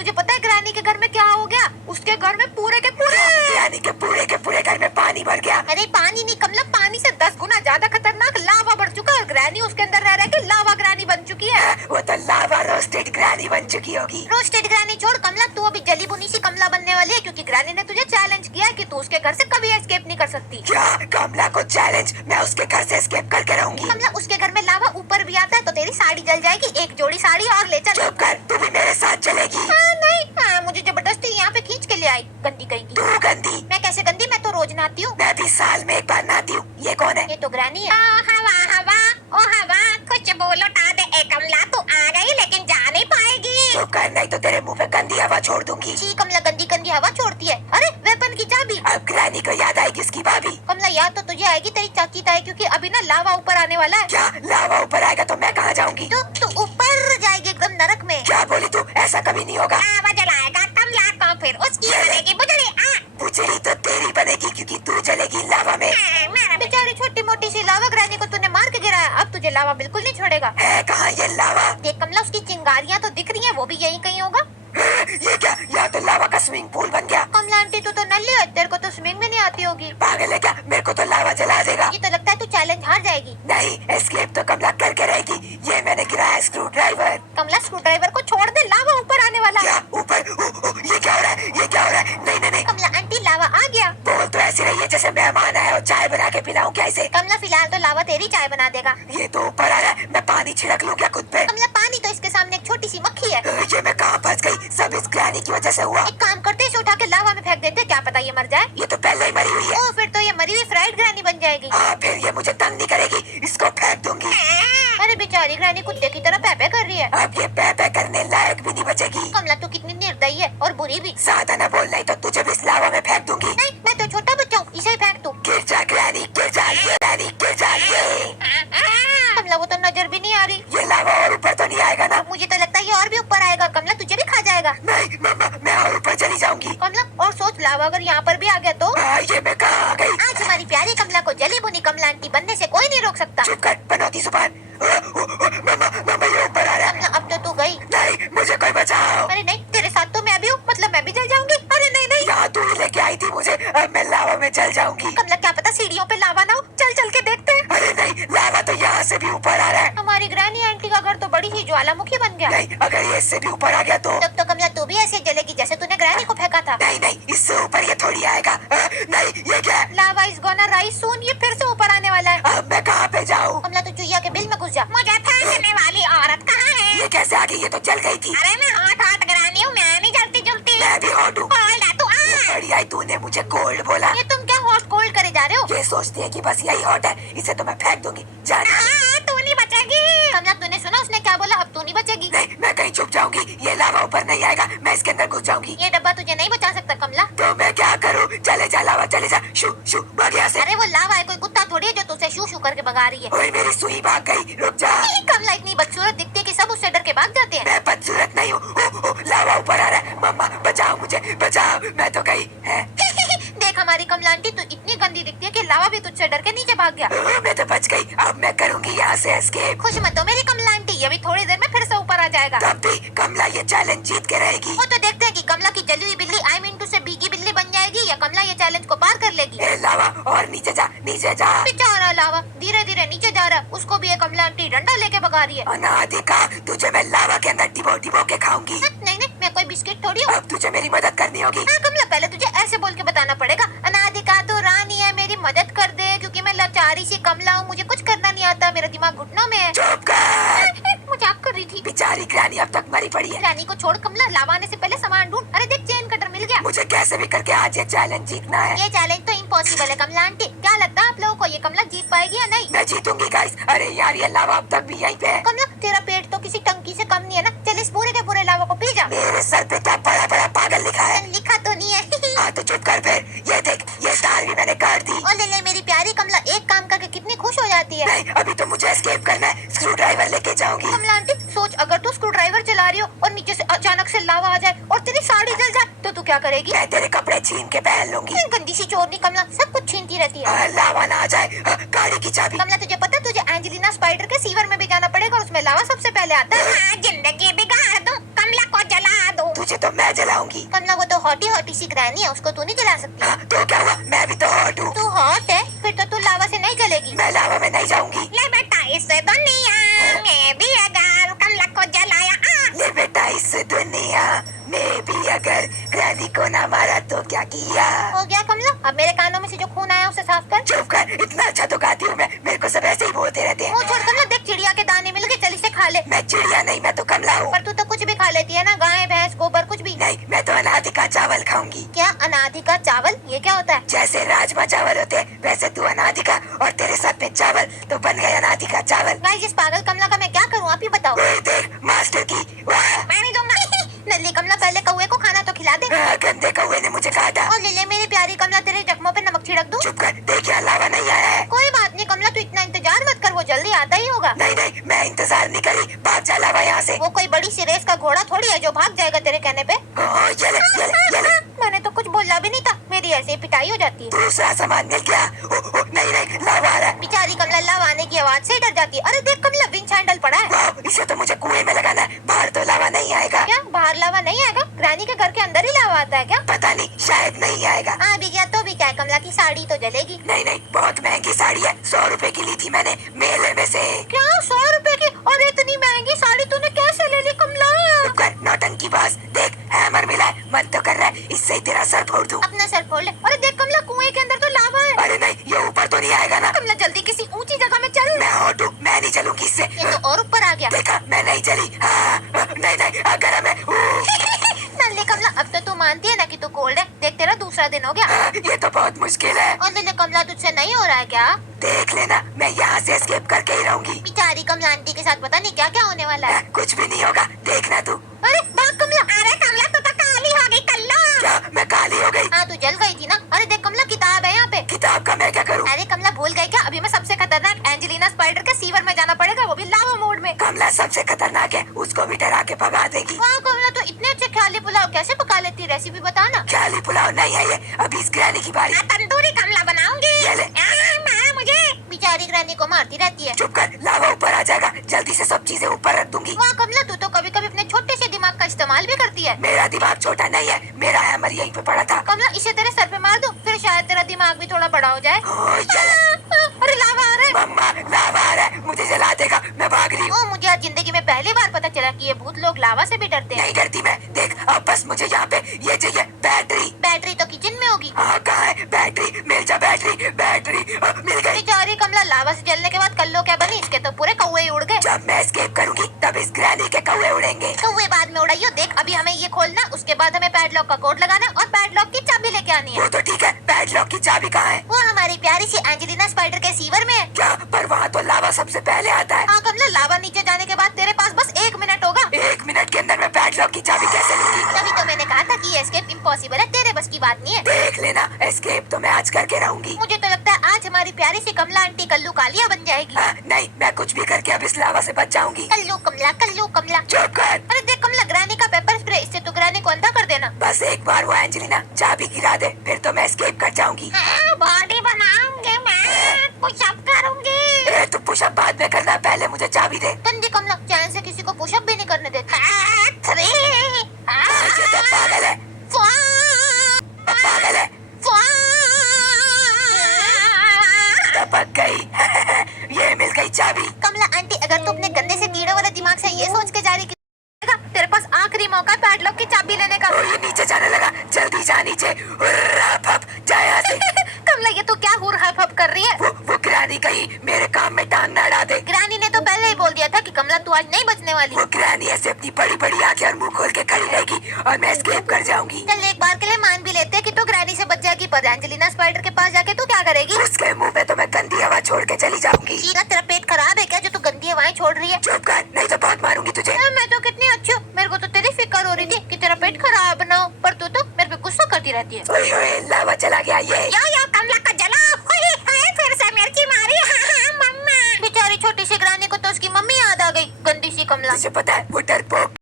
तुझे पता है ग्रानी के घर में क्या हो गया? उसके घर में पूरे के पूरे घर में पानी भर गया। अरे पानी नहीं कमला, पानी से 10 गुना ज्यादा खतरनाक लावा बढ़ चुका है। ग्रानी उसके अंदर रह के लावा ग्रानी बन चुकी है। वो तो लावा रोस्टेड ग्रानी बन चुकी होगी। रोस्टेड ग्रानी छोड़ कमला, तू अभी जली बुनी सी कमला बनने वाली है, क्योंकि ग्रानी ने तुझे चैलेंज किया है कि तू उसके घर से कभी एस्केप नहीं कर सकती। क्या कमला को चैलेंज? मैं उसके घर से एस्केप करके रहूंगी। कमला उसके घर में लावा ऊपर भी आता है तो तेरी साड़ी जल जाएगी। एक जोड़ी साड़ी और ले चल। चुप कर, तू भी मेरे साथ चलेगी। नहीं, मुझे जबरदस्ती यहाँ पे खींच के ले आई। गंदी कहीं तू गंदी? मैं कैसे गंदी? मैं तो रोज नहाती हूँ। मैं भी साल में एक बार नहाती हूँ। ये कौन है? ये तो ग्रानी है। हवा हवा ओ हवा, कुछ बोलो टा दे। ए कमला तू आ गई लेकिन जा नहीं पाएगी। चुप कर, नहीं तो तेरे मुंह पे गंदी हवा छोड़ दूंगी। छी कमला, गंदी गंदी हवा छोड़ती है। अरे वेपन की चाबी। अब ग्रानी को याद आएगी उसकी भाभी। कमला याद तो तुझे आएगी तेरी चाची ताई, क्योंकि अभी ना लावा ऊपर आने वाला है। क्या लावा ऊपर आएगा तो मैं कहाँ जाऊंगी? तू ऊपर जाएगी एकदम नरक में। क्या बोली तू? ऐसा कभी नहीं होगा। लावा जलाएगा कमला को, फिर उसकी बनेगी बुजड़ी। बुजड़ी तो तेरी बनेगी क्योंकि तू जलेगी लावा में। बेचारी छोटी मोटी सी लावा ग्रानी को तूने मार के गिराया, अब तुझे लावा बिल्कुल नहीं छोड़ेगा। है कहाँ ये लावा? देख कमला, उसकी चिंगारियाँ तो दिख रही हैं, वो भी यहीं कहीं होगा। ये क्या? यहाँ तो लावा का स्विमिंग पूल बन गया। कमला आंटी तू तो नल्ली है, तेरे को तो स्विमिंग में नहीं आती होगी। पागल है क्या? मेरे को तो लावा जला देगा। ये तो लगता है तू चैलेंज हार जाएगी। नहीं, एस्केप तो कमला करके रहेगी। ये मैंने गिराया स्क्रू ड्राइवर। कमला स्क्रू ड्राइवर को छोड़ दे, लावा ऊपर आने वाला। क्या ऊपर? ये क्या हो रहा है? ये क्या हो रहा है? नहीं नहीं नहीं। कमला आंटी लावा आ गया। बोल तो ऐसी रही है जैसे मेहमान आए और चाय बना के पिलाऊं क्या इसे? कमला फिलहाल तो लावा तेरी चाय बना देगा। ये तो ऊपर आ रहा है, मैं पानी छिड़क लूं क्या खुद पे? कमला पानी तो इसके सामने एक छोटी सी मक्खी है। ये मैं कहाँ फंस गई? सब इस ग्रानी की वजह से हुआ। एक काम करते, इसे उठा के लावा में फेंक देते, क्या पता ये मर जाए। ये तो पहले ही मरी हुई है। ओ फिर तो ये मरी हुई फ्राइड ग्रानी बन जाएगी। हाँ, फिर ये मुझे तंग नहीं करेगी, इसको फेंक दूंगी। अरे बेचारी ग्रानी कुत्ते की तरह पैपे कर रही है। अब ये पैपे करने लायक भी नहीं बचेगी। कमला तू कितनी निर्दयी है और बुरी भी। ज्यादा न बोल, नहीं तो तुझे भी इस लावा में फेंक दूंगी। नहीं, मैं तो छोटा बच्चा हूँ, इसे ही फेंक तू। गिर जा ग्रानी, गिर जा, ये ग्रानी गिर जा। ये कमला वो तो नजर भी नहीं आ रही। ये लावा और ऊपर तो नहीं आएगा ना? मुझे तो लगता है ये और भी ऊपर आएगा। कमला तुझे भी खा जाएगा। नहीं मम्मा, मैं और ऊपर चली जाऊंगी। कमला और सोच, लावा अगर यहाँ पर भी आ गया तो? ये मैं कहाँ आ गई? आज हमारी प्यारी कमला को जली बुनी कमला आंटी बनने से कोई नहीं रोक सकता। चुप कर, बनौती जुबान। मम्मा मम्मा, ये ऊपर आ रहा है। कमला अब तो तू गई। नहीं, मुझे कोई बचाओ। अरे नहीं, तेरे साथ तो मैं भी हूँ, मतलब मैं भी जल जाऊंगी। अरे नहीं नहीं। यहाँ तू ही लेके आई थी मुझे, अब मैं लावा में जल जाऊंगी। कमला क्या पता सीढ़ियों पे लावा ना हो, चल चल के देखते हैं। अरे नहीं, लावा तो यहाँ से भी ऊपर आ रहा है। हमारी ग्रैनी आंटी का घर तो बड़ी ही ज्वालामुखी बन गया। नहीं, अगर ये इससे भी ऊपर आ गया तो? तब तो कमला तू भी ऐसे जलेगी जैसे तूने ग्रैनी को फेंका था। नहीं नहीं, इससे ऊपर ये थोड़ी आएगा। नहीं, ये क्या है? लावा इज गोना राइज सून, ये फिर से ऊपर आने वाला है। अब मैं कहाँ पे जाऊँ? कमला तू चुहिया के बिल में घुस जा। मुझे फेंकने वाली औरत कहाँ है? ये कैसे आ गई? ये तो जल गई थी। अरे मैं हॉट हॉट ग्रैनी हूँ, मैं नहीं जलती जुलती। मैं भी हॉट हूँ। तू बड़ी आई, तूने मुझे कोल्ड बोला। ये तुम क्या हॉट कोल्ड करे जा रहे हो? ये सोचती है कि बस यही हॉट है, इसे तो मैं फेंक दूंगी। जा तू नहीं बचेगी। कमला तूने सुना उसने क्या बोला? अब तू नहीं बचेगी। नहीं, मैं कहीं छुप जाऊंगी। ये लावा ऊपर नहीं आएगा, मैं इसके अंदर घुस जाऊंगी। ये डब्बा तुझे नहीं बचा सकता कमला। तो मैं क्या करूँ? चले जा लावा, चले जा। शू शू, भाग यहाँ से। अरे वो लावा है, कोई कुत्ता थोड़ी है जो तुझसे शू शू करके भगा रही है। ओए मेरी सुई भाग गई, रुक जा। कमला इतनी बदसूरत दिखती है कि सब उससे डर के भाग जाते हैं। मैं बदसूरत नहीं हूँ। लावा ऊपर आ रहा है। मम्मा बचाओ मुझे, बचाओ। मैं तो गई है। देख हमारी कमला आंटी तो इतनी गंदी दिखती है कि लावा भी तुझसे डर के नीचे भाग गया। मैं तो बच गई, अब मैं करूँगी यहाँ से एस्केप। खुश मत हो मेरी कमला आंटी, ये भी थोड़ी देर में फिर से ऊपर आ जाएगा। तब भी कमला ये चैलेंज जीत के रहेगी। वो तो देखते हैं कि कमला की जली हुई बिल्ली आई मिंटू से भीगी बिल्ली बन जाएगी या कमला ये चैलेंज को पार कर लेगी। ए लावा, और नीचे जा, नीचे जा। बेचारा लावा धीरे धीरे नीचे जा रहा है, उसको भी एक कमला आंटी डंडा लेके भगा रही है। अनादिका, तुझे मैं लावा के अंदर डिबो डिबो के खाऊंगी। नहीं नहीं, मैं कोई बिस्किट थोड़ी हूँ। अब तुझे मेरी मदद करनी होगी। हाँ कमला, पहले तुझे ऐसे बोल के बताना पड़ेगा, अनादिका तो रानी है, मेरी मदद कर दे, क्योंकि मैं लाचारी सी कमला हूँ, मुझे कुछ करना नहीं आता, मेरा दिमाग घुटनों में है। चुप कर। मजाक कर रही थी। बेचारी ग्रानी अब तक मरी पड़ी है। रानी को छोड़ कमला, लावा आने से पहले सामान ढूंढ। अरे देख चेन कटर मिल गया। मुझे कैसे भी करके आज ये चैलेंज जीतना है। ये चैलेंज तो इम्पॉसिबल है कमला आंटी। क्या लगता है आप लोगों को ये कमला जीत पाएगी या नहीं? मैं जीतूंगी गाइस। अरे यार, ये लावा अब तक भी यहीं पे है। कमला तेरा पेट तो किसी टंकी से कम नहीं है ना, चल इस पूरे के पूरे लावा को पी जा। मेरे सर पे क्या बड़ा बड़ा पागल लिखा है? लिखा तो नहीं है। हाँ तो चुप कर फिर। ये देख, ये तार भी मैंने काट दी। ओ ले ले मेरी प्यारी कमला, एक काम करके कितनी खुश हो जाती है। नहीं, अभी तो मुझे एस्केप करना है। स्क्रू ड्राइवर लेके जाऊंगी। कमला आंटी सोच, अगर तू स्क्रू ड्राइवर चला रही हो और नीचे से अचानक से लावा आ जाए और तेरी साड़ी जल जाए तो तू क्या करेगी? मैं तेरे कपड़े छीन के पहन लूंगी। गंदी सी चोरनी कमला, सब कुछ छीनती रहती है। लावा ना आ जाए। गाड़ी की चाबी। कमला तुझे पता, तुझे एंजेलिना स्पाइडर के सीवर में भी जाना पड़ेगा और उसमें लावा सबसे पहले आता है। जिंदगी बिगाड़ दूं, कमला को जला दूं। तुझे तो मैं जलाऊंगी। कमला वो तो हॉटी हॉटी सी ग्रैनी है, उसको तू नहीं जला सकती। हाँ, तो क्या हुआ, मैं भी तो हॉट हूँ। तू हॉट है फिर तो तू लावा से नहीं जलेगी। मैं लावा में नहीं जाऊंगी। ले बेटा इस दुनिया में भी अगर कमला को जलाया ले बेटा इस दुनिया में भी अगर ग्रैनी को ना मारा तो क्या किया। हो गया कमला, अब मेरे कानों में से जो खून आया उसे साफ कर। चुप कर, इतना अच्छा तो गाती हूँ मैं, मेरे को सब ऐसे ही बोलते रहते हैं। वो छोड़ कमला, देख चिड़िया के दाने मिल गए, चल इसे खा ले। मैं चिड़िया नहीं, मैं तो कमला हूँ। पर तू तो कुछ भी खा लेती है ना, गाय भैंस गोबर कुछ भी। नहीं, मैं तो अनादि का चावल खाऊंगी। क्या अनादि का चावल, ये क्या होता है? जैसे राजमा चावल होते हैं वैसे तू अनादि का, और तेरे साथ में चावल तो बन गए अनादि का चावल। गाइस इस पागल कमला का मैं क्या करूँ, आप ही बताओ। वही देख मास्टर की। वाह! मैं नहीं दूंगा। नल्ली कमला, पहले कौवे को खाना तो खिला दे। गंदे कौवे ने मुझे कहा था। और ले ले मेरी प्यारी कमला, तेरे जख्मों पे नमक छिड़क दूं? चुप कर, देख यहाँ लावा नहीं आया है। कोई बात नहीं कमला, तू इतना इंतजार मत कर, वो जल्दी आता ही होगा। नहीं नहीं, मैं इंतजार नहीं करी, भाग जा लावा यहाँ से। वो कोई बड़ी सी रेस का घोड़ा थोड़ी है जो भाग जाएगा तेरे कहने पे। ये ले, ये ले, ये ले। मैंने तो कुछ बोला भी नहीं था, मेरी ऐसे ही पिटाई हो जाती है। दूसरा सामान मिल गया। नहीं नहीं, लावा आ रहा है। बेचारी कमला लावा आने की आवाज से डर जाती है। अरे देख कमला, विंच हैंडल पड़ा है। वाह, इसे तो मुझे कुएं में लगाना है, बाहर तो लावा नहीं आएगा। क्या बाहर लावा नहीं आएगा? ग्रैनी के घर के अंदर ही लावा आता है क्या? पता नहीं, शायद नहीं आएगा। आ भी गया तो भी क्या, कमला की साड़ी तो जलेगी। नहीं नहीं, बहुत महंगी साड़ी है, 100 रुपए की ली थी मैंने मेले में से। क्या 100 रुपए की? और इतनी महंगी साड़ी तूने कैसे ले ली कमला? चुप कर, नौटंकी बाज। देख हैमर मिला है, मन तो कर रहा है इससे ही तेरा सर फोड़ दूं। अपना सर फोड़ ले। अरे देख कमला, कुएं के अंदर तो लावा है। अरे नहीं, ये ऊपर तो नहीं आएगा ना। कमला जल्दी किसी ऊंची जगह में चल। मैं हॉट हूँ, मैं नहीं चलूंगी इससे। ये तो और ऊपर आ गया। देखा, मैं नहीं चली। नहीं नहीं, गरम है। नल्ले कमला, अब तो तू मानती है ना कि तू कोल्ड है। देख तेरा दूसरा दिन हो गया। ये तो बहुत मुश्किल है। और नल्ले कमला, तुझसे नहीं हो रहा है क्या? देख लेना, मैं यहाँ से एस्केप करके ही रहूंगी। बेचारी कमला आंटी के साथ पता नहीं क्या क्या होने वाला है। कुछ भी नहीं होगा, देखना तू। अरे भाग कमला। अरे कमला तू तो काली हो गई कल्लो। क्या मैं काली हो गई? हाँ तू जल गई थी ना। अरे देख कमला, किताब है यहाँ पे। किताब का मैं क्या करूँ? अरे कमला भूल गई क्या, अभी मैं सबसे खतरनाक एंजेलिना स्पाइडर के सीवर में जाना पड़ेगा, वो भी लावा मोड में। कमला सबसे खतरनाक है, उसको भी डरा के भगा देगी। वाह कमला, तो इतने अच्छे ख्याली पुलाव कैसे पका लेती, रेसिपी बता ना। ख्याली पुलाव नहीं है ये, अभी इस ग्रैनी की बारी। तंदूरी कमला बनाऊंगी। ये ले। मार मुझे। बेचारी ग्रैनी को मारती रहती है। चुप कर, लावा ऊपर आ जाएगा, जल्दी से सब चीजें ऊपर रख दूंगी। वाह कमला, तू तो कभी कभी अपने छोटे से दिमाग का इस्तेमाल भी करती है। मेरा दिमाग छोटा नहीं है, मेरा हैमर यहीं पे पड़ा था। कमला इसे तेरे सर पे मार दूं, फिर शायद तेरा दिमाग भी थोड़ा बड़ा हो जाए। ये ले। अरे लावा आ रहा है। मम्मा, लावा आ रहा है, मुझे जला देगा, मैं भाग रही हूँ। ओ, मुझे आज जिंदगी में पहली बार पता चला कि ये भूत लोग लावा से भी डरते हैं। नहीं डरती मैं, देख अब बस मुझे यहाँ पे ये चाहिए, बैटरी। बैटरी तो किचन में होगी। हाँ कहाँ है बैटरी, मिल जा बैटरी, बैटरी मिल गई। बेचारी कमला, लावा से जलने के बाद कल्लो क्या बनी, इसके तो पूरे कौवे ही उड़ गए। जब मैं एस्केप करूंगी तब इस ग्रैनी के कौवे उड़ेंगे। कौवे बाद में उड़ाइयो। देख अभी हमें ये खोलना, उसके बाद हमें पैडलॉक का कोड लगाना है और पैडलॉक की चाबी लेके आनी है। वो तो ठीक है, पैडलॉक की चाबी कहाँ है? वो हमारी प्यारी सी एंजेलिना स्पाइडर के सीवर में है। क्या? पर वहाँ तो लावा सबसे पहले आता है। हाँ कमला, लावा नीचे जाने के बाद तेरे पास बस 1 मिनट होगा। 1 मिनट के अंदर मैं पैडलॉक की चाबी कैसे लूंगी? तभी तो मैंने कहा था कि ये एस्केप इम्पॉसिबल है, तेरे बस की बात नहीं है। देख लेना, एस्केप तो मैं आज करके रहूंगी। मुझे तो लगता है आज हमारी प्यारी सी कमला आंटी कल्लू कालिया बन जाएगी। नहीं, मैं कुछ भी करके अब इस लावा से बच जाऊंगी। कल्लू कमला, कल्लू कमला। चुप कर। अरे देख कमला, ग्रैनी का पेपर स्प्रे, इससे तो ग्रैनी को अंधा कर देना। बस एक बार वो एंजेलिना चाबी गिरा दे, फिर तो मैं एस्केप कर जाऊंगी। बॉडी बनाऊंगी मैं, पुशअप करूंगी। तू पुशअप बाद में करना, पहले मुझे चाबी दे। गंदी कमला, चैन से किसी को पुशअप भी नहीं करने देती। 3 ये तो पागल है, 4 पागल है। टपक गई। ये मिल गई चाबी। कमला आंटी, अगर तू अपने गंदे से कीड़े वाले दिमाग से ये सोच के जारी करेगा, तेरे पास आखिरी मौका पैडलॉक की चाबी लेने का। ये नीचे जाने लगा, जल्दी जा नीचे। हुर्रा, फप, जा यहाँ से। कमला ये तू क्या हुर हप हप कर रही है? वो ग्रैनी कहीं मेरे काम में टांग ना अड़ा दे। ग्रैनी ने तो पहले ही बोल दिया था कि कमला तू आज नहीं बचने वाली। वो ग्रैनी ऐसे अपनी बड़ी बड़ी आंखें और मुंह खोल के खड़ी रहेगी और मैं एस्केप कर जाऊंगी। चल एक बार के लिए मान भी लेते हैं कि तू ग्रैनी से बच जाएगी, पर एंजेलिना स्पाइडर के पास जाके तू क्या करेगी? उसके मुंह पे तो मैं गंदी हवा छोड़ के चली जाऊंगी। शीला, तेरा पेट खराब है क्या जो तू गंदी हवाएं छोड़ रही है? चुप कर, नहीं तो बहुत मारूंगी तुझे। मैं तो कितनी अच्छी हूँ, मेरे को तो तेरी फिक्र हो रही थी कि तेरा पेट खराब ना हो, पर तू तो मेरे पे गुस्सा करती रहती है। ओए ओए, लावा चला गया ये। यो कमला का जला। फिर से मिर्ची मारी। मम्मा। बेचारी छोटी सी ग्रानी को तो उसकी मम्मी याद आ गई, गंदी सी कमला। तुझे पता है वो डरपोक